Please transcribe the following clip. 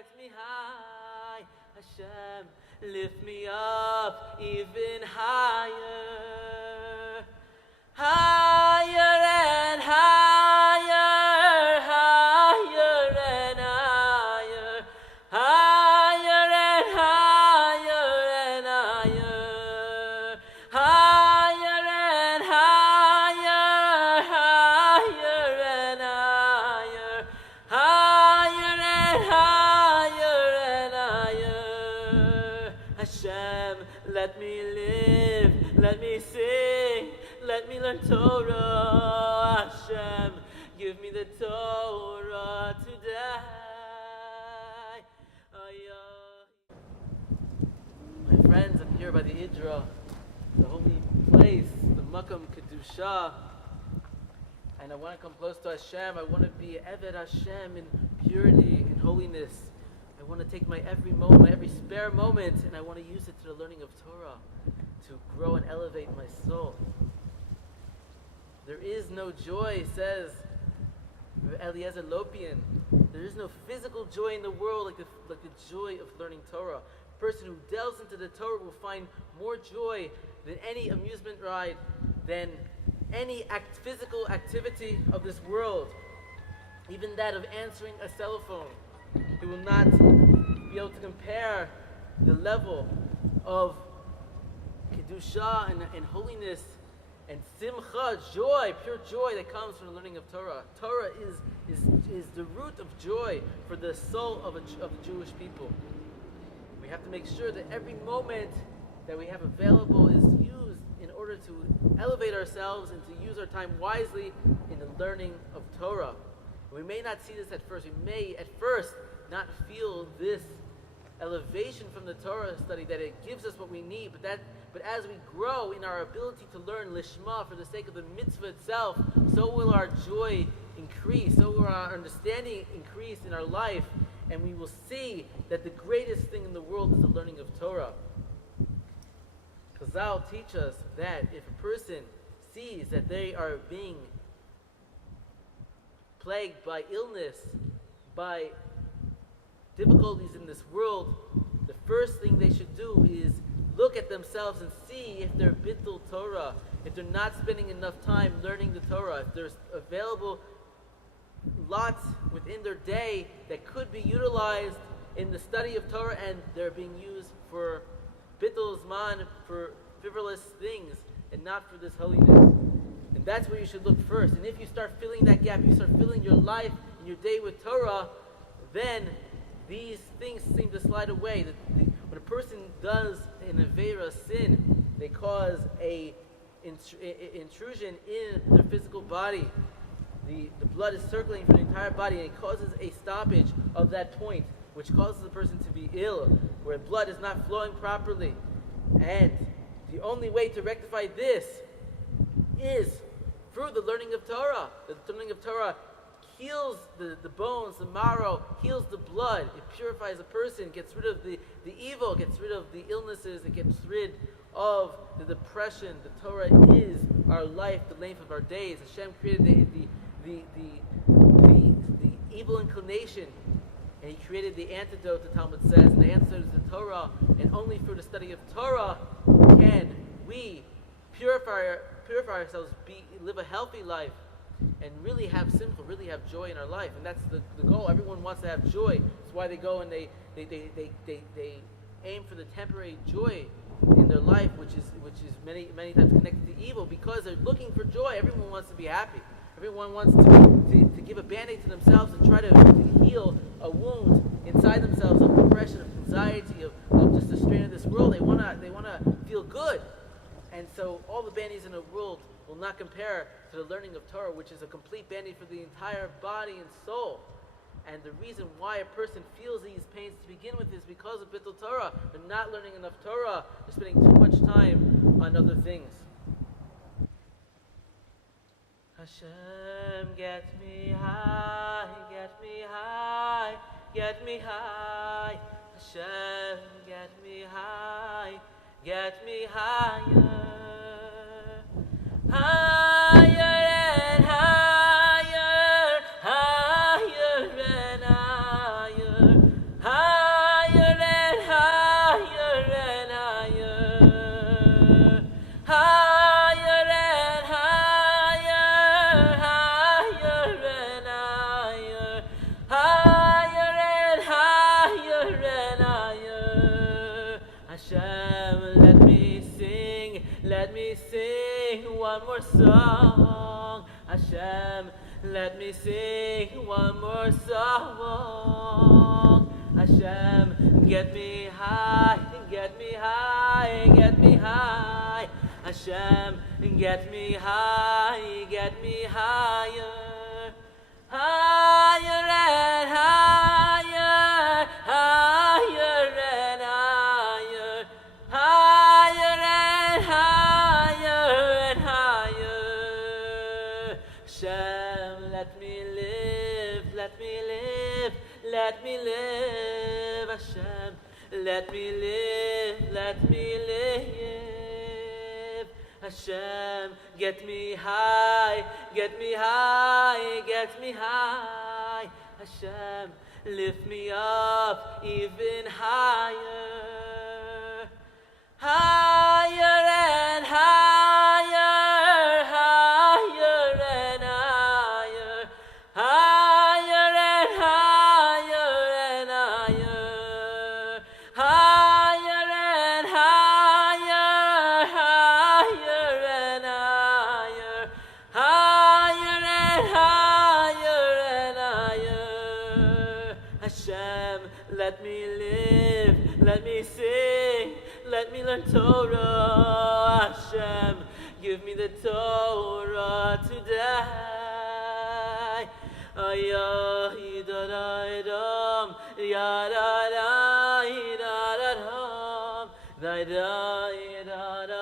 get me high. Hashem, lift me up even higher. Higher and higher, higher and higher, higher and higher and higher, higher and higher, higher and higher, higher and higher and higher. Hashem, let me live, let me sing, let me learn Torah. Hashem, give me the Torah today. My friends, I'm here by the Idra, the holy place, the Makam Kedusha, and I want to come close to Hashem. I want to be Eved Hashem in purity, in holiness. I want to take my every moment, my every spare moment, and I want to use it to the learning of Torah, to grow and elevate my soul. There is no joy, says Eliezer Lopian. There is no physical joy in the world like the joy of learning Torah. A person who delves into the Torah will find more joy than any amusement ride, than any physical activity of this world, even that of answering a cell phone. He will not be able to compare the level of Kedusha and holiness and simcha, joy, pure joy that comes from the learning of Torah. Torah is the root of joy for the soul of the Jewish people. We have to make sure that every moment that we have available is used in order to elevate ourselves and to use our time wisely in the learning of Torah. We may not see this at first. We may at first not feel this elevation from the Torah study, that it gives us what we need, but as we grow in our ability to learn Lishma for the sake of the mitzvah itself, so will our joy increase, so will our understanding increase in our life, and we will see that the greatest thing in the world is the learning of Torah. Chazal teach us that if a person sees that they are being plagued by illness, by difficulties in this world, the first thing they should do is look at themselves and see if they're bittul Torah, if they're not spending enough time learning the Torah, if there's available lots within their day that could be utilized in the study of Torah and they're being used for bittul zman, for frivolous things, and not for this holiness. And that's where you should look first. And if you start filling that gap, you start filling your life and your day with Torah, then these things seem to slide away. When a person does an Aveira sin, they cause a intrusion in their physical body. The blood is circulating through the entire body, and it causes a stoppage of that point, which causes the person to be ill, where blood is not flowing properly. And the only way to rectify this is through the learning of Torah. The learning of Torah heals the bones, the marrow, heals the blood. It purifies a person, gets rid of the evil, gets rid of the illnesses, it gets rid of the depression. The Torah is our life, the length of our days. Hashem created the evil inclination, and He created the antidote, the Talmud says, and the antidote is the Torah, and only through the study of Torah can we purify ourselves, live a healthy life, and really have simcha, really have joy in our life. And that's the goal. Everyone wants to have joy. That's why they go and they aim for the temporary joy in their life, which is many times connected to evil, because they're looking for joy. Everyone wants to be happy. Everyone wants to give a band-aid to themselves and try to heal a wound inside themselves of depression, of anxiety, of just the strain of this world. They wanna feel good. And so all the band-aids in the world will not compare to the learning of Torah, which is a complete band-aid for the entire body and soul. And the reason why a person feels these pains to begin with is because of bittul Torah. They're not learning enough Torah. They're spending too much time on other things. Hashem, get me high, get me high, get me high. Hashem, get me high, get me higher. Higher and higher, higher and higher, higher. one more song. Hashem, let me sing one more song. Hashem, get me high, get me high, get me high. Hashem, get me high, get me higher, higher and higher, higher and higher, higher and higher and higher. Hashem, let me live, let me live, let me live. Hashem, let me live, let me live. Hashem, get me high, get me high, get me high. Hashem, lift me up even higher, higher and higher, higher and higher, higher and higher and higher, higher and higher, higher and higher, higher and higher and higher. Hashem, let me live, let me sing, let me learn Torah. Hashem, give me the Torah today. Ayah-da-da-dum, ya-da-da-da-da-da-dum, da-da-da-da-da.